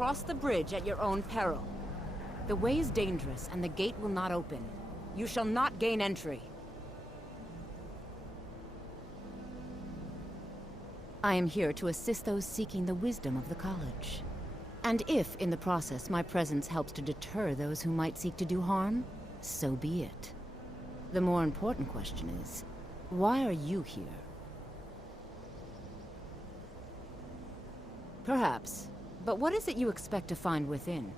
cross the bridge at your own peril. The way is dangerous, and the gate will not open. You shall not gain entry. I am here to assist those seeking the wisdom of the college. And if, in the process, my presence helps to deter those who might seek to do harm, so be it. The more important question is, why are you here? Perhaps, but what is it you expect to find within?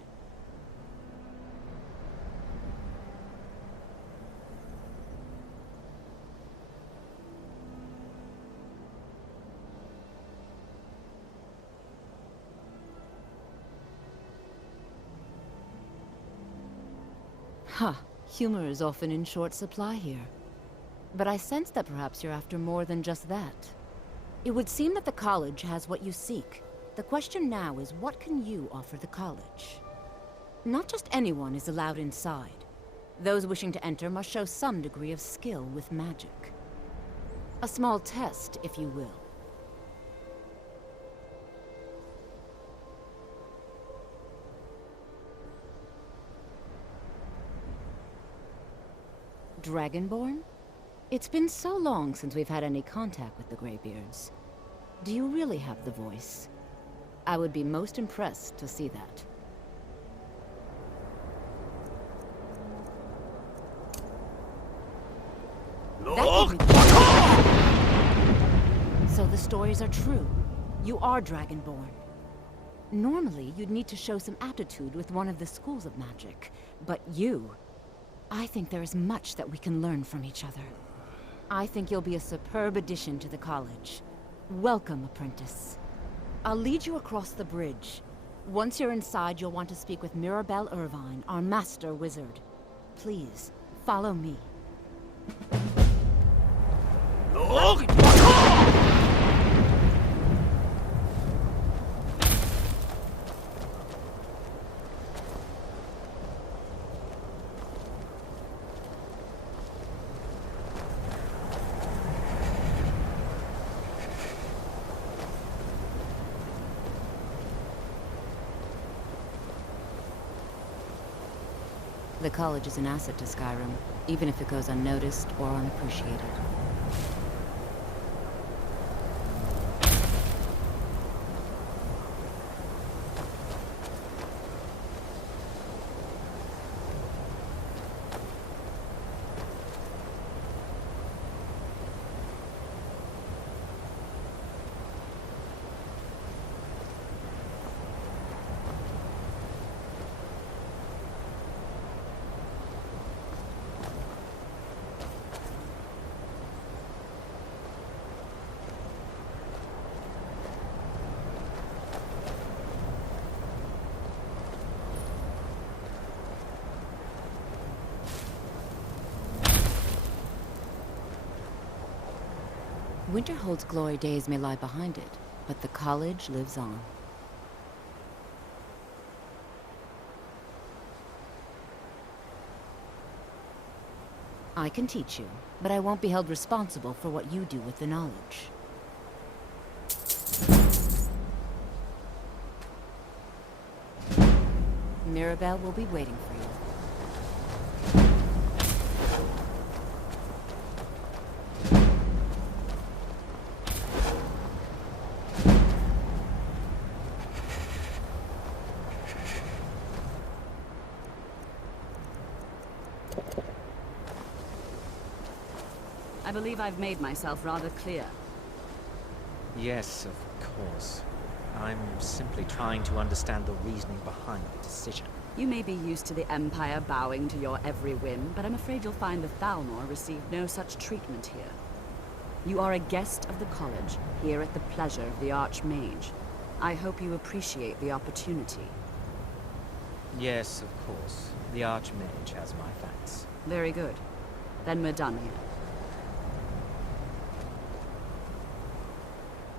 Huh. Humor is often in short supply here. But I sense that perhaps you're after more than just that. It would seem that the college has what you seek. The question now is, what can you offer the college? Not just anyone is allowed inside. Those wishing to enter must show some degree of skill with magic. A small test, if you will. Dragonborn? It's been so long since we've had any contact with the Greybeards. Do you really have the voice? I would be most impressed to see that. So the stories are true. You are Dragonborn. Normally, you'd need to show some aptitude with one of the schools of magic, but you... I think there is much that we can learn from each other. I think you'll be a superb addition to the college. Welcome, apprentice. I'll lead you across the bridge. Once you're inside, you'll want to speak with Mirabelle Irvine, our master wizard. Please, follow me. The college is an asset to Skyrim, even if it goes unnoticed or unappreciated. Winterhold's glory days may lie behind it, but the college lives on. I can teach you, but I won't be held responsible for what you do with the knowledge. Mirabelle will be waiting for you. I believe I've made myself rather clear. Yes, of course. I'm simply trying to understand the reasoning behind the decision. You may be used to the Empire bowing to your every whim, but I'm afraid you'll find the Thalmor receive no such treatment here. You are a guest of the college, here at the pleasure of the Archmage. I hope you appreciate the opportunity. Yes, of course. The Archmage has my thanks. Very good. Then we're done here.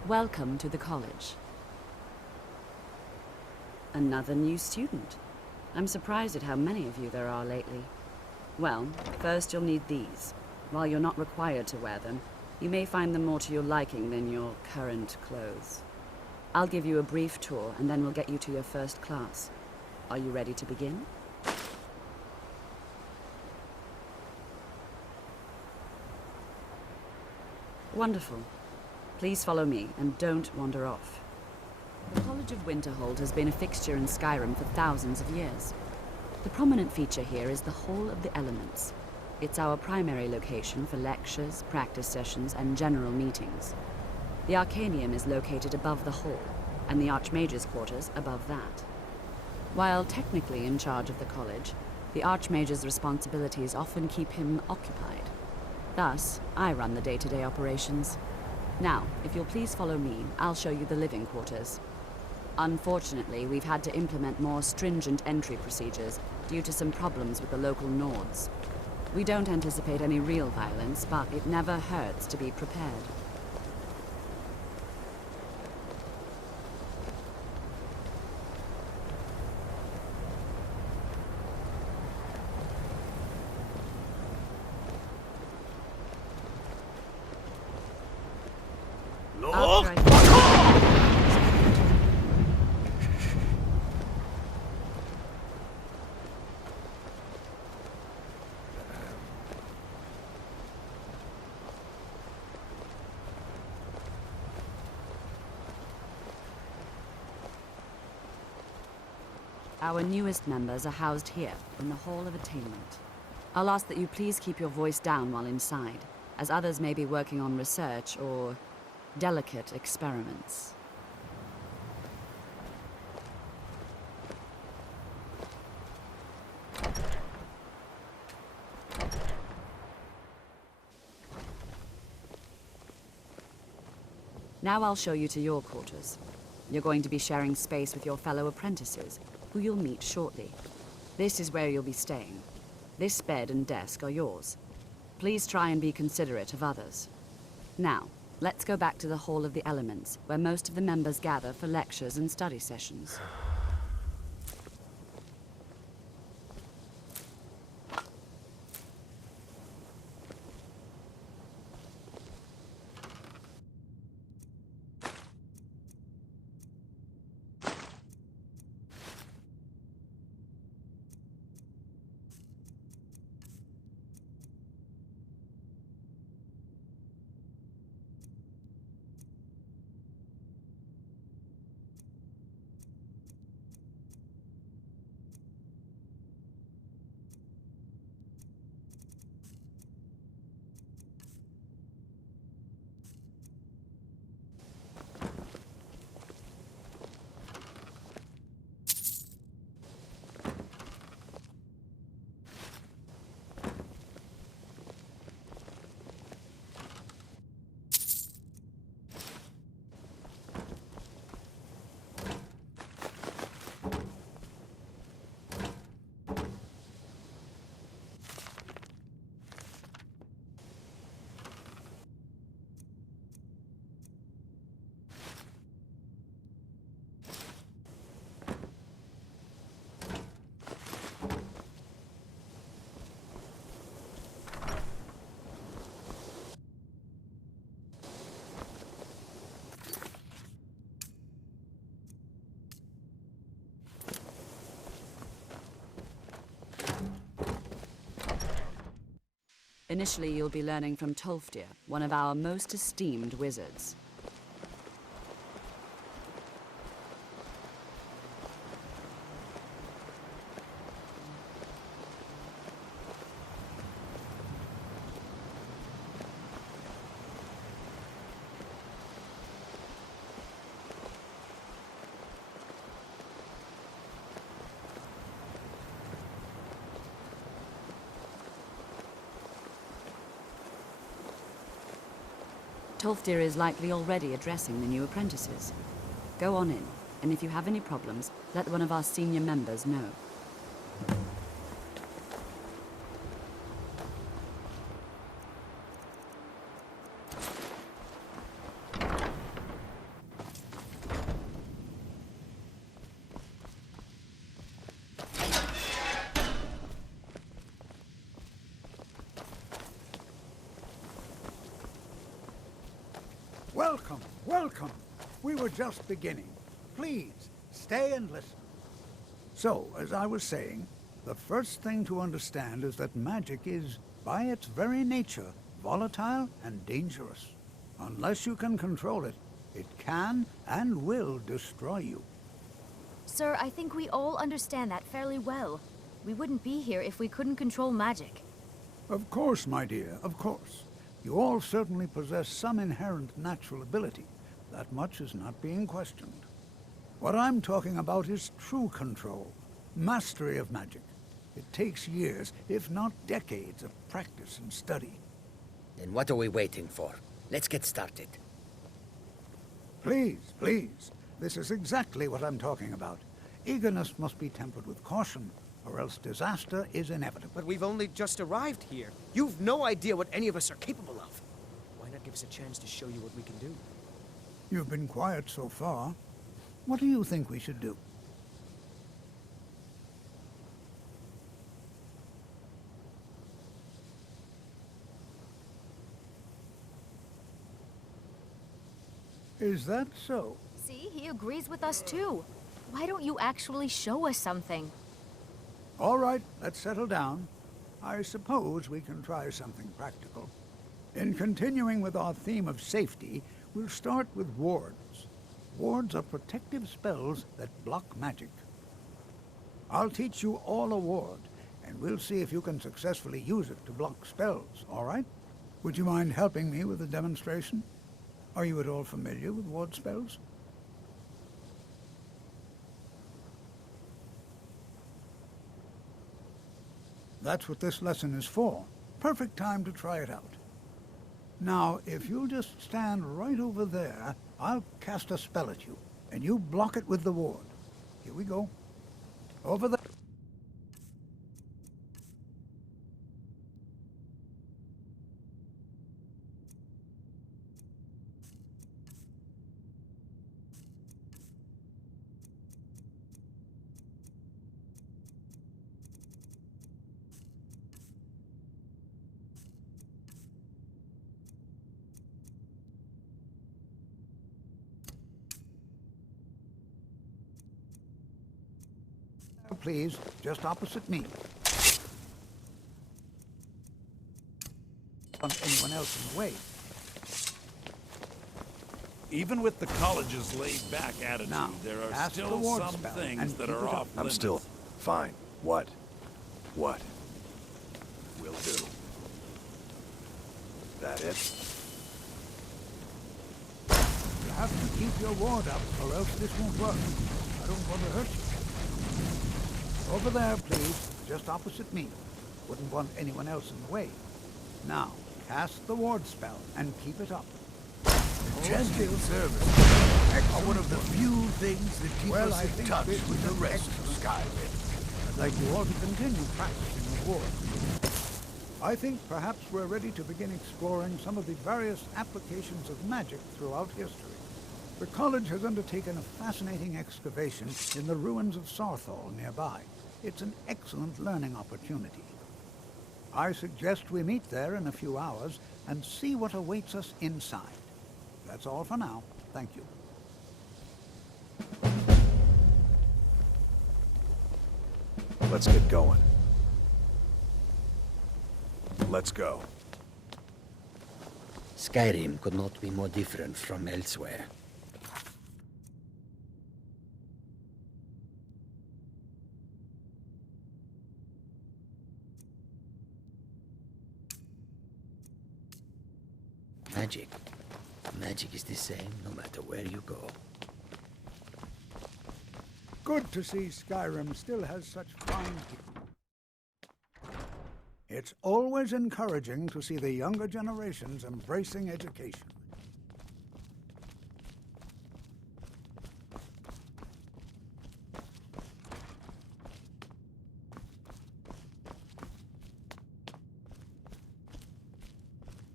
Welcome to the college. Another new student. I'm surprised at how many of you there are lately. Well, first you'll need these. While you're not required to wear them, you may find them more to your liking than your current clothes. I'll give you a brief tour, and then we'll get you to your first class. Are you ready to begin? Wonderful. Please follow me, and don't wander off. The College of Winterhold has been a fixture in Skyrim for thousands of years. The prominent feature here is the Hall of the Elements. It's our primary location for lectures, practice sessions, and general meetings. The Arcanium is located above the hall, and the Archmage's quarters above that. While technically in charge of the college, the Archmage's responsibilities often keep him occupied. Thus, I run the day-to-day operations. Now, if you'll please follow me, I'll show you the living quarters. Unfortunately, we've had to implement more stringent entry procedures due to some problems with the local Nords. We don't anticipate any real violence, but it never hurts to be prepared. Our newest members are housed here, in the Hall of Attainment. I'll ask that you please keep your voice down while inside, as others may be working on research or delicate experiments. Now I'll show you to your quarters. You're going to be sharing space with your fellow apprentices, who you'll meet shortly. This is where you'll be staying. This bed and desk are yours. Please try and be considerate of others. Now, let's go back to the Hall of the Elements, where most of the members gather for lectures and study sessions. Initially, you'll be learning from Tolfdir, one of our most esteemed wizards. Tolfdir is likely already addressing the new apprentices. Go on in, and if you have any problems, let one of our senior members know. Welcome, welcome. We were just beginning. Please, stay and listen. So, as I was saying, the first thing to understand is that magic is, by its very nature, volatile and dangerous. Unless you can control it, it can and will destroy you. Sir, I think we all understand that fairly well. We wouldn't be here if we couldn't control magic. Of course, my dear, of course. You all certainly possess some inherent natural ability. That much is not being questioned. What I'm talking about is true control, mastery of magic. It takes years, if not decades, of practice and study. Then what are we waiting for? Let's get started. Please, please. This is exactly what I'm talking about. Eagerness must be tempered with caution, or else disaster is inevitable. But we've only just arrived here. You've no idea what any of us are capable of. Why not give us a chance to show you what we can do? You've been quiet so far. What do you think we should do? Is that so? See, he agrees with us too. Why don't you actually show us something? All right, let's settle down. I suppose we can try something practical. In continuing with our theme of safety, we'll start with wards. Wards are protective spells that block magic. I'll teach you all a ward, and we'll see if you can successfully use it to block spells, all right? Would you mind helping me with the demonstration? Are you at all familiar with ward spells? That's what this lesson is for. Perfect time to try it out. Now, if you'll just stand right over there, I'll cast a spell at you, and you block it with the ward. Here we go. Over there. Please, just opposite me. Want anyone else in the way? Even with the college's laid-back attitude, Now, there are cast the still ward some spell things and that keep are it up. off I'm limits. still fine. What? What? Will do. That it? You have to keep your ward up, or else this won't work. I don't want to hurt you. Over there, please, just opposite me. Wouldn't want anyone else in the way. Now, cast the ward spell and keep it up. Majestic service are one of the few things that keep us I in think touch this with is the an rest of Skyrim. I'd like you all to continue practicing the ward. I think perhaps we're ready to begin exploring some of the various applications of magic throughout history. The college has undertaken a fascinating excavation in the ruins of Sarthal nearby. It's an excellent learning opportunity. I suggest we meet there in a few hours and see what awaits us inside. That's all for now. Thank you. Let's get going. Let's go. Skyrim could not be more different from elsewhere. Magic. Magic is the same no matter where you go. Good to see Skyrim still has such fine people. It's always encouraging to see the younger generations embracing education.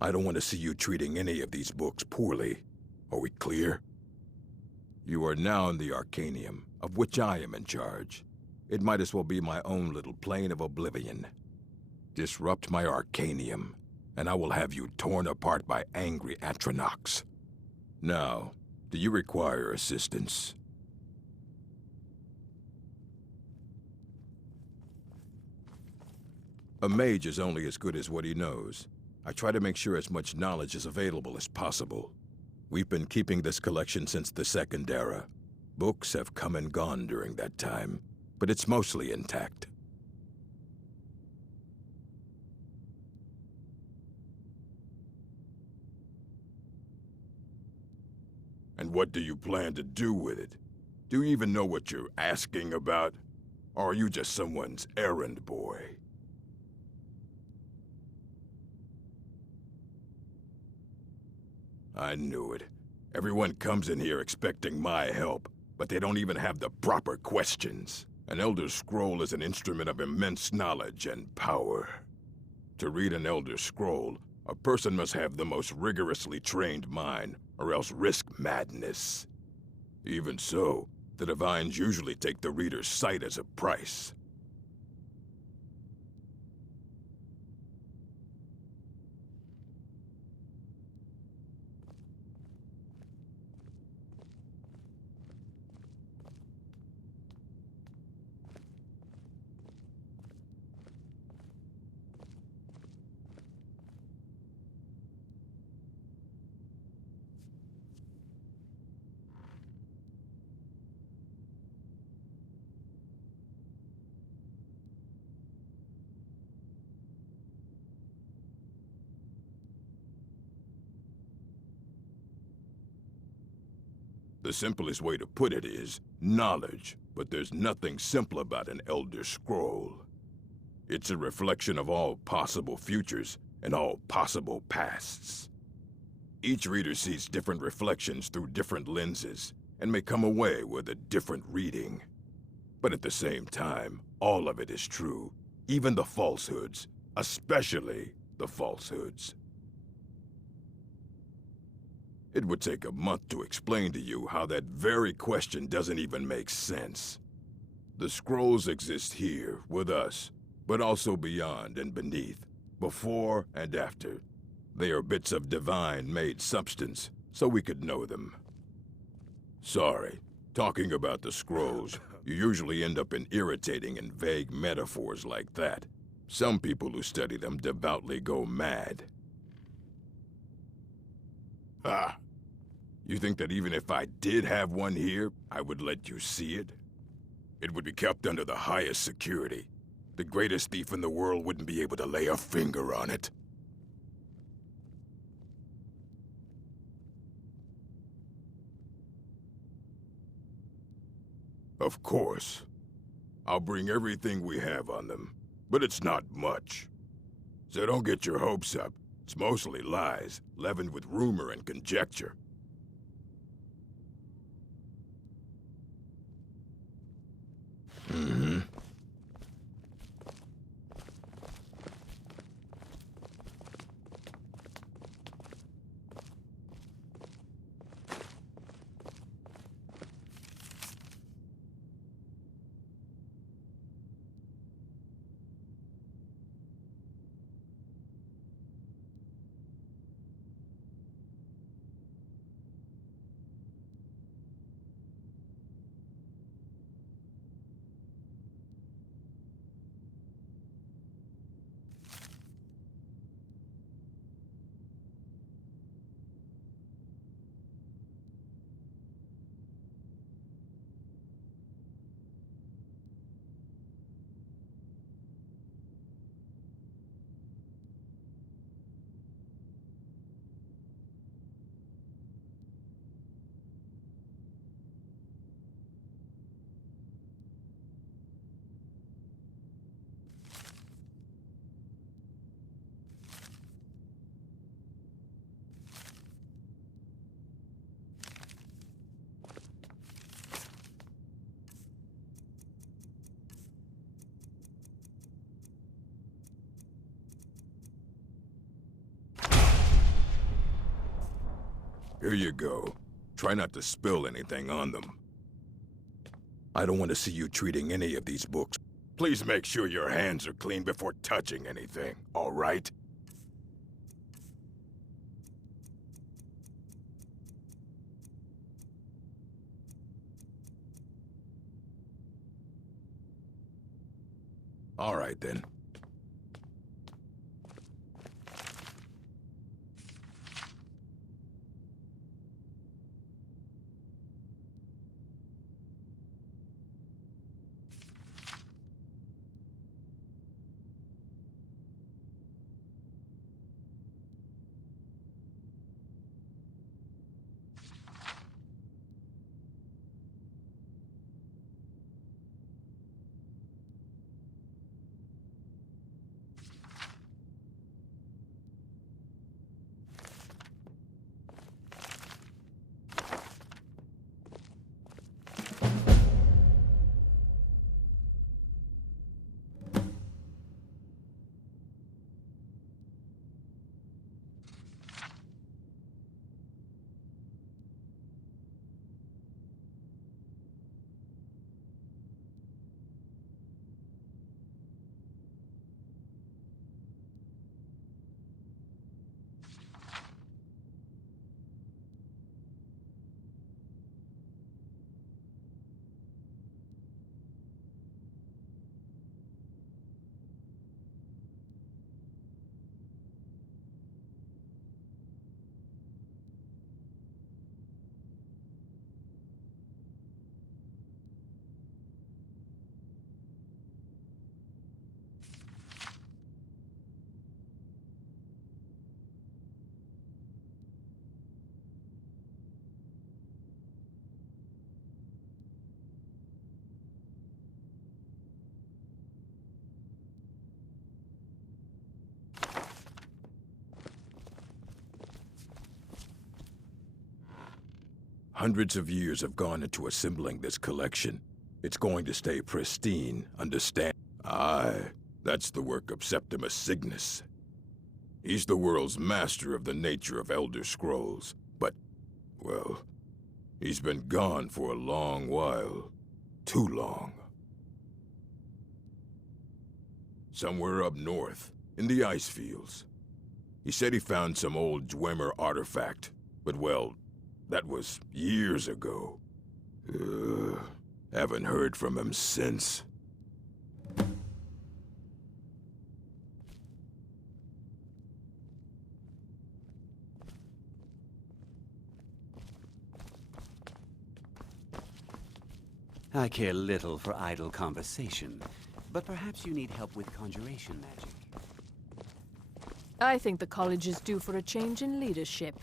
I don't want to see you treating any of these books poorly. Are we clear? You are now in the Arcanium, of which I am in charge. It might as well be my own little plane of oblivion. Disrupt my Arcanium, and I will have you torn apart by angry Atronachs. Now, Do you require assistance? A mage is only as good as what he knows. I try to make sure as much knowledge is available as possible. We've been keeping this collection since the Second Era. Books have come and gone during that time, but it's mostly intact. And what do you plan to do with it? Do you even know what you're asking about? Or are you just someone's errand boy? I knew it. Everyone comes in here expecting my help, but they don't even have the proper questions. An Elder Scroll is an instrument of immense knowledge and power. To read an Elder Scroll, a person must have the most rigorously trained mind, or else risk madness. Even so, the Divines usually take the reader's sight as a price. The simplest way to put it is knowledge, but there's nothing simple about an Elder Scroll. It's a reflection of all possible futures and all possible pasts. Each reader sees different reflections through different lenses and may come away with a different reading. But at the same time, all of it is true, even the falsehoods, especially the falsehoods. It would take a month to explain to you how that very question doesn't even make sense. The scrolls exist here, with us, but also beyond and beneath, before and after. They are bits of divine-made substance, so we could know them. Sorry, talking about the scrolls, you usually end up in irritating and vague metaphors like that. Some people who study them devoutly go mad. Ah! You think that even if I did have one here, I would let you see it? It would be kept under the highest security. The greatest thief in the world wouldn't be able to lay a finger on it. Of course. I'll bring everything we have on them, but it's not much. So don't get your hopes up. It's mostly lies, leavened with rumor and conjecture. Mm-hmm. Here you go. Try not to spill anything on them. I don't want to see you treating any of these books. Please make sure your hands are clean before touching anything, all right? All right, then. Hundreds of years have gone into assembling this collection. It's going to stay pristine, understand? Aye, that's the work of Septimus Cygnus. He's the world's master of the nature of Elder Scrolls, but, well, he's been gone for a long while. Too long. Somewhere up north, in the ice fields. He said he found some old Dwemer artifact, but well, that was years ago. Haven't heard from him since. I care little for idle conversation, but perhaps you need help with conjuration magic. I think the college is due for a change in leadership.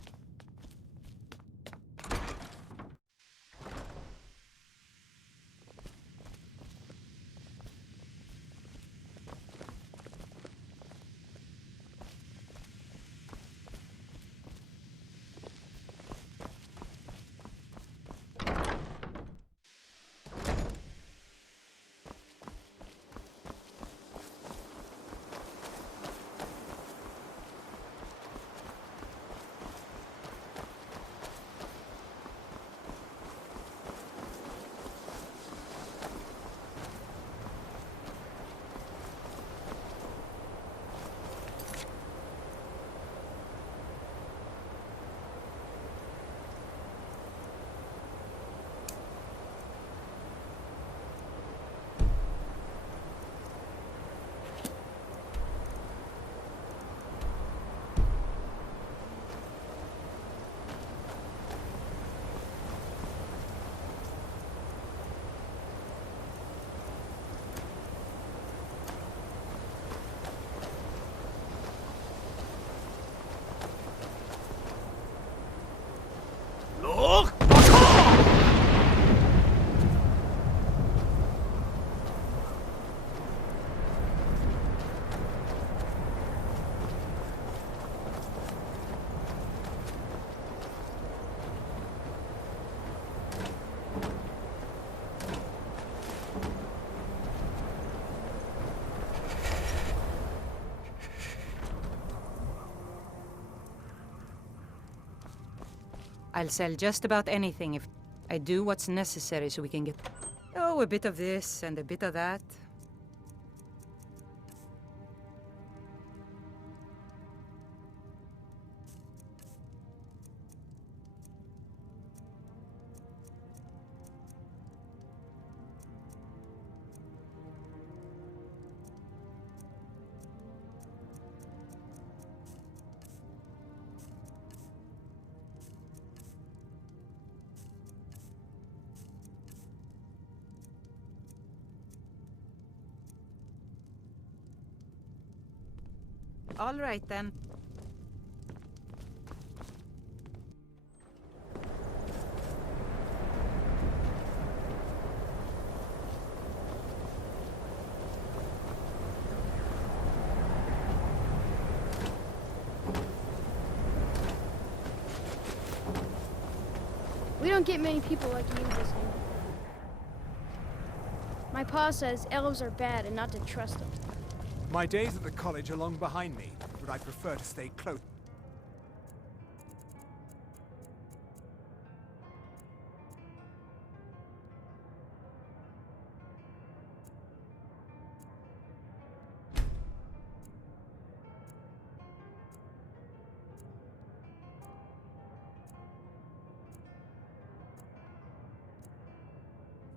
I'll sell just about anything if I do what's necessary so we can get... Oh, a bit of this and a bit of that. All right, then. We don't get many people like you visiting. My pa says elves are bad and not to trust them. My days at the college are long behind me, but I prefer to stay close.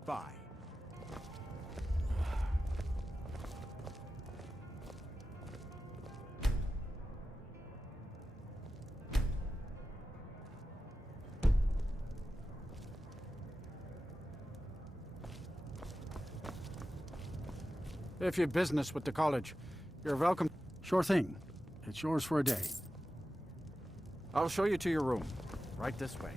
Bye. If you've business with the college, you're welcome. Sure thing. It's yours for a day. I'll show you to your room. Right this way.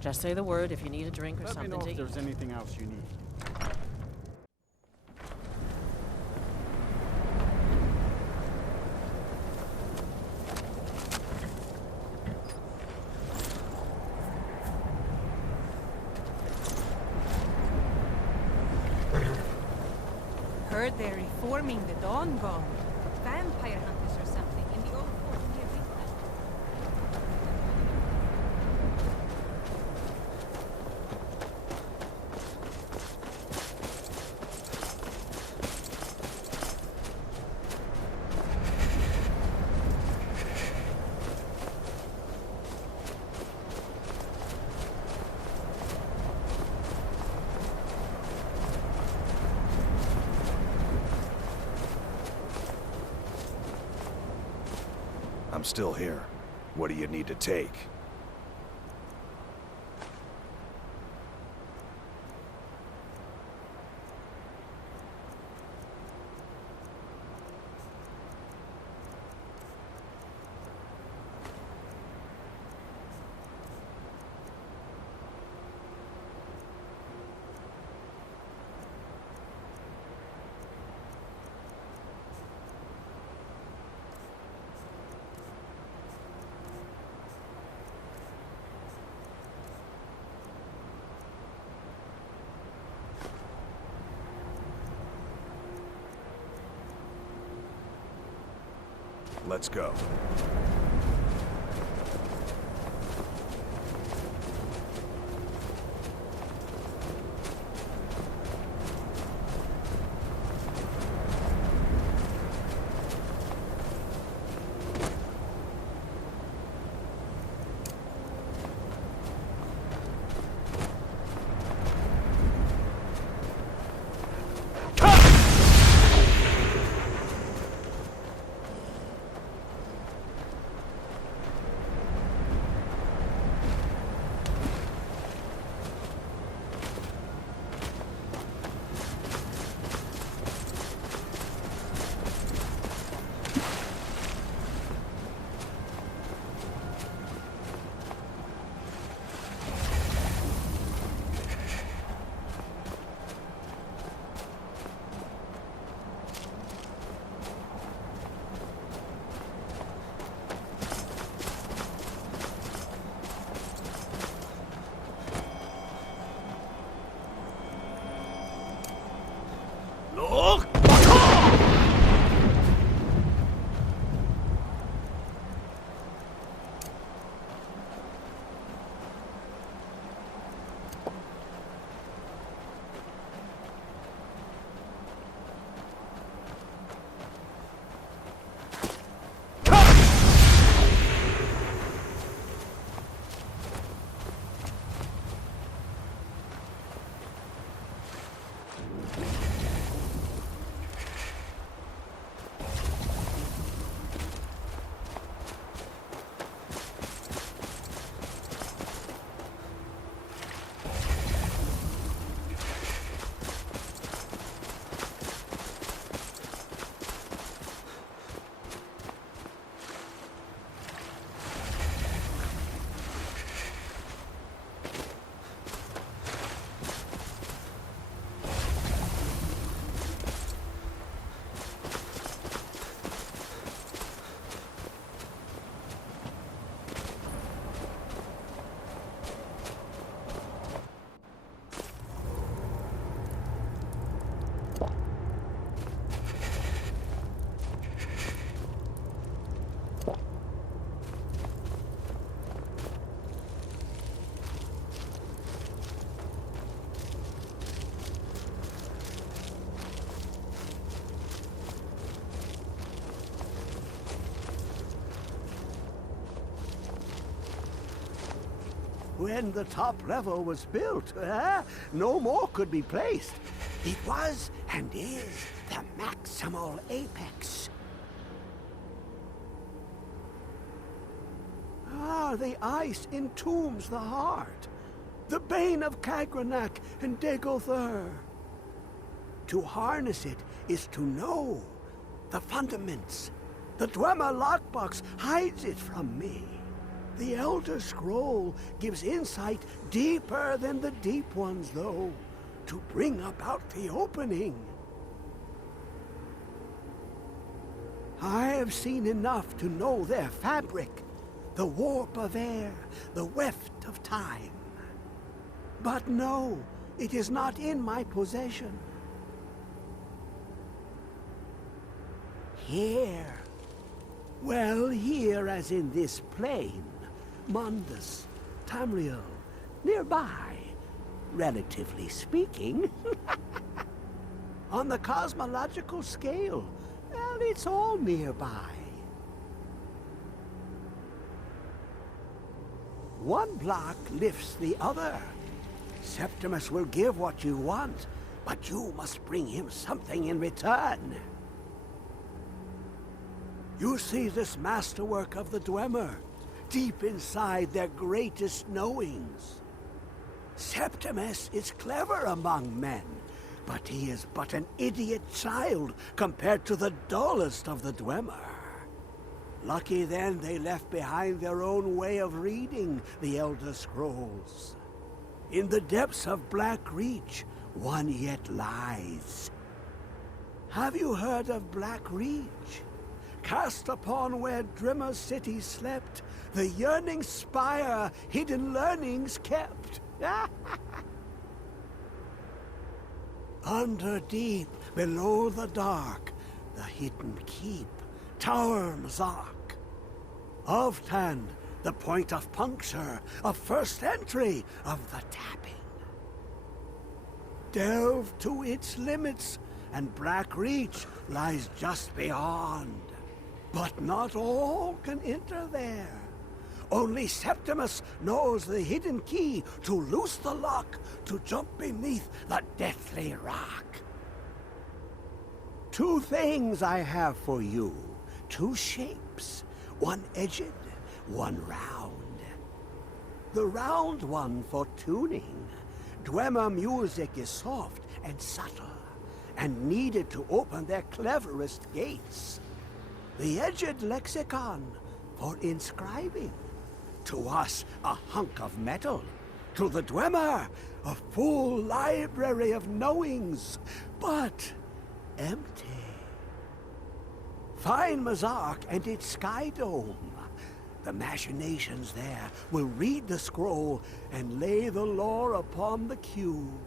Just say the word if you need a drink or Let me something know to if eat. there's anything else you need. Heard they're reforming the Dawn Gong. Vampire hunters or something in the old fort near Winterhold. I'm still here. What do you need to take? Let's go. when the top level was built, no more could be placed. It was and is the maximal apex. The ice entombs the heart, the bane of Kagranak and Dagothr. To harness it is to know the fundaments. The Dwemer lockbox hides it from me. The Elder Scroll gives insight deeper than the deep ones, though, to bring about the opening. I have seen enough to know their fabric, the warp of air, the weft of time. But no, it is not in my possession. Here. Well, here as in this plane. Mundus, Tamriel, nearby, relatively speaking. On the cosmological scale, well, it's all nearby. One block lifts the other. Septimus will give what you want, but you must bring him something in return. You see this masterwork of the Dwemer, deep inside their greatest knowings. Septimus is clever among men, but he is but an idiot child compared to the dullest of the Dwemer. Lucky then they left behind their own way of reading the Elder Scrolls. In the depths of Black Reach, one yet lies. Have you heard of Black Reach? Cast upon where Drimmer's city slept, the yearning spire hidden learnings kept. Under deep, below the dark, the hidden keep, Tower Mazak. Ovtan, the point of puncture, of first entry, of the tapping. Delve to its limits, and Black Reach lies just beyond. But not all can enter there. Only Septimus knows the hidden key to loose the lock, to jump beneath the deathly rock. Two things I have for you. Two shapes. One edged, one round. The round one for tuning. Dwemer music is soft and subtle, and needed to open their cleverest gates. The edged lexicon for inscribing. To us, a hunk of metal. To the Dwemer, a full library of knowings, but empty. Find Mazak and its sky dome. The machinations there will read the scroll and lay the lore upon the cube.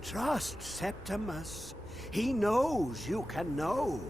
Trust Septimus. He knows you can know.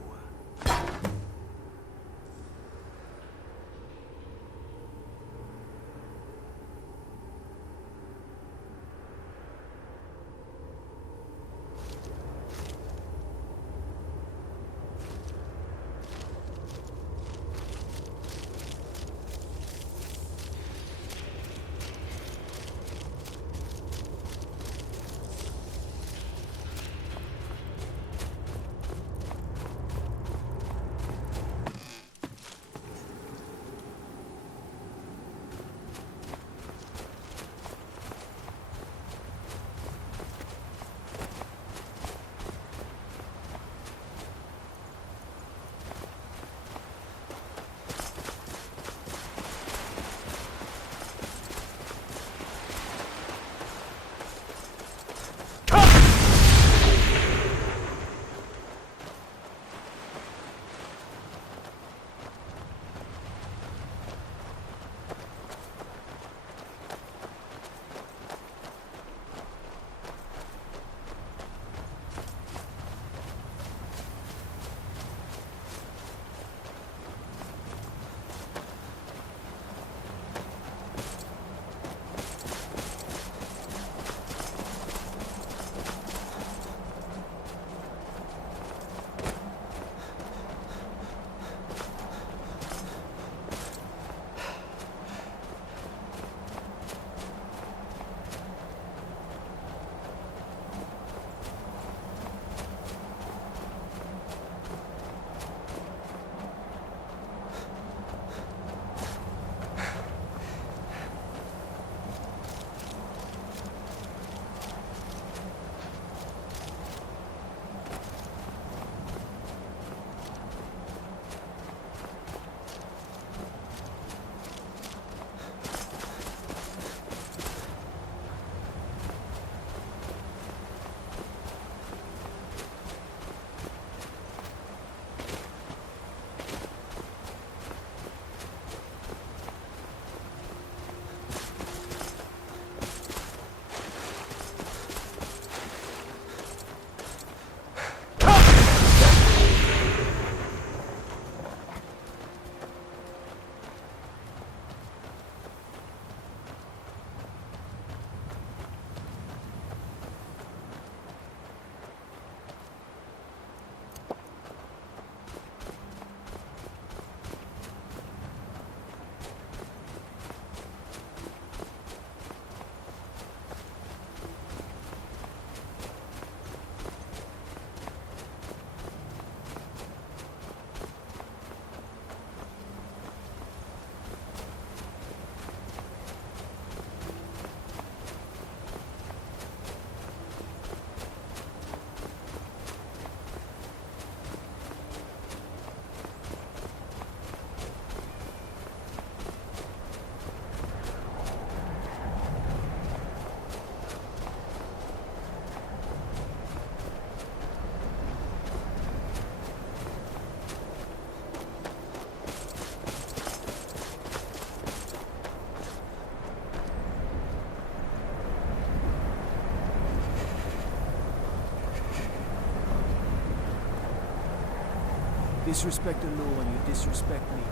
disrespect no one, you disrespect me.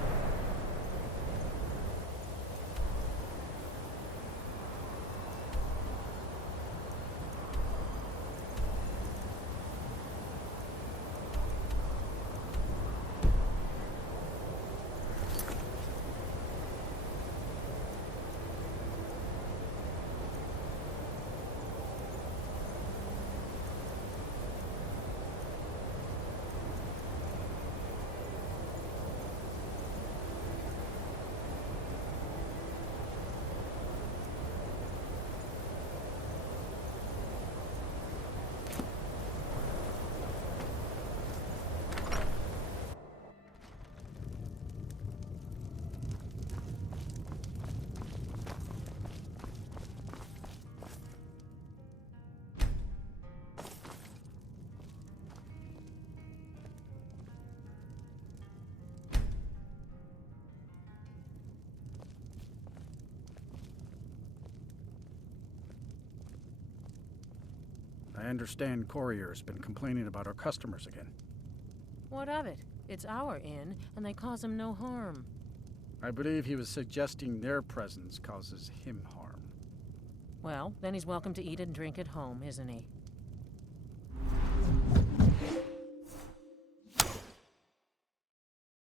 I understand Courier's been complaining about our customers again. What of it? It's our inn, and they cause him no harm. I believe he was suggesting their presence causes him harm. Well, then he's welcome to eat and drink at home, isn't he?